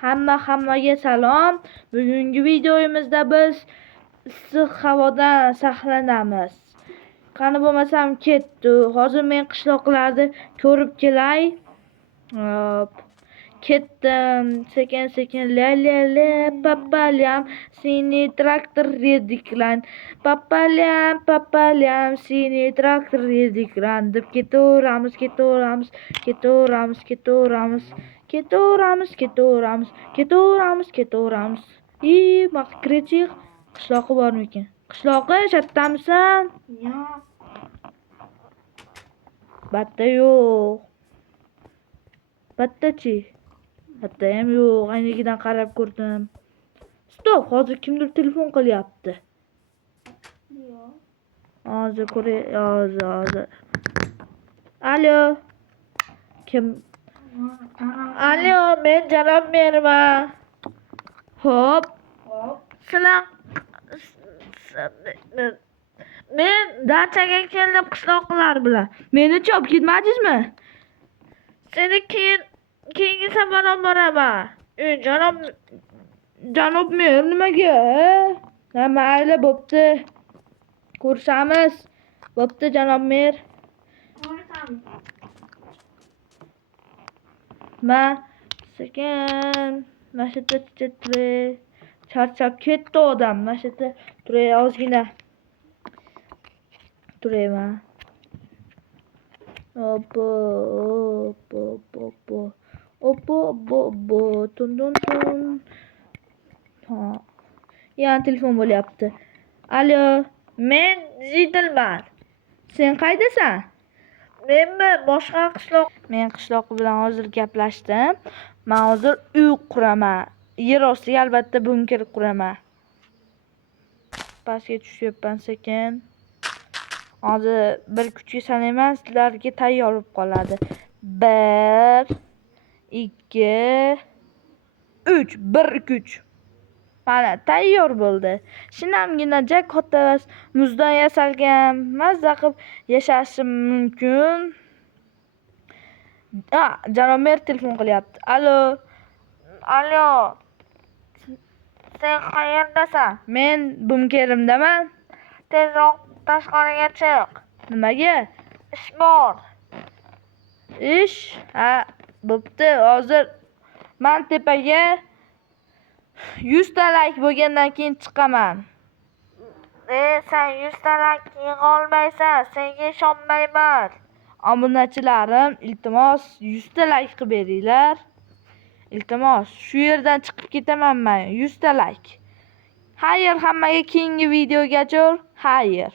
Hammaga salom. Bugungi videomizda biz issiq havodan saqlanamiz. Qani bo'lmasam ketdi. Hozir men qishloqlarni ko'rib kelay. Hop. Ketdim. Sekin la papalyam seni traktor rediklan. Papalyam seni traktor rediklan deb ketaveramiz. Makrichik qishloqi bormikin? Qishloqi shattamsan? Yo'q. Batta yo'q. Battachi? Batta ham yo'q. Aynigidan qarab ko'rdim. Stop, hozir kimdir telefon qilyapti. Yo'q. Hozir ko'ray, hozir. Alo. Kim? Alo, men janob merman. Hop. Sizlar men dachaga keldim qishloqlar bilan. Meni-chi olib ketmadingizmi? Seni keyingi safaram boraman. Janob mer nimaga? Mayli, bo'pti. Ko'rishamiz. Bo'pti, janob mer. Sekin mashita turay. Charchab ketdi odam. Mashita turay, ozgina turayman. Oppo. Tun. Ha. Yana telefon bo'lyapti. Alo, men Zidilman. Sen qaydasan? Menmi? Boshqa qishloq. Men qishloq bilan hozir gaplashdim. Men hozir uy quraman. Yer ostiga albatta bunker quraman. Pastga tushyapman sekin. Hozir bir kuchga sanayman, sizlarga tayyor bo'lib qoladi. 1 2 3 1 2 3. Mana tayyor bo'ldi. Shinamgina katta muzdan yasalgan, mazza qilib yashashim mumkin. Janob mer telefon qilyapti. Alo. Sen qayerdasan? Men bunkerimdaman. Tezroq tashqariga chiq. Nimaga? Ish bor. Ish? Ha, bo'pti. Hozir men tepaga 100 ta like bo'lgandan keyin chiqaman. Sen 100 ta like yig'a olmaysan. Senga ishonmayman. Obunachilarim, iltimos 100 ta like qilib beringlar. Iltimos, shu yerdan chiqib ketaman men. 100 ta like. Xayr, hammaga keyingi videogacha. Xayr.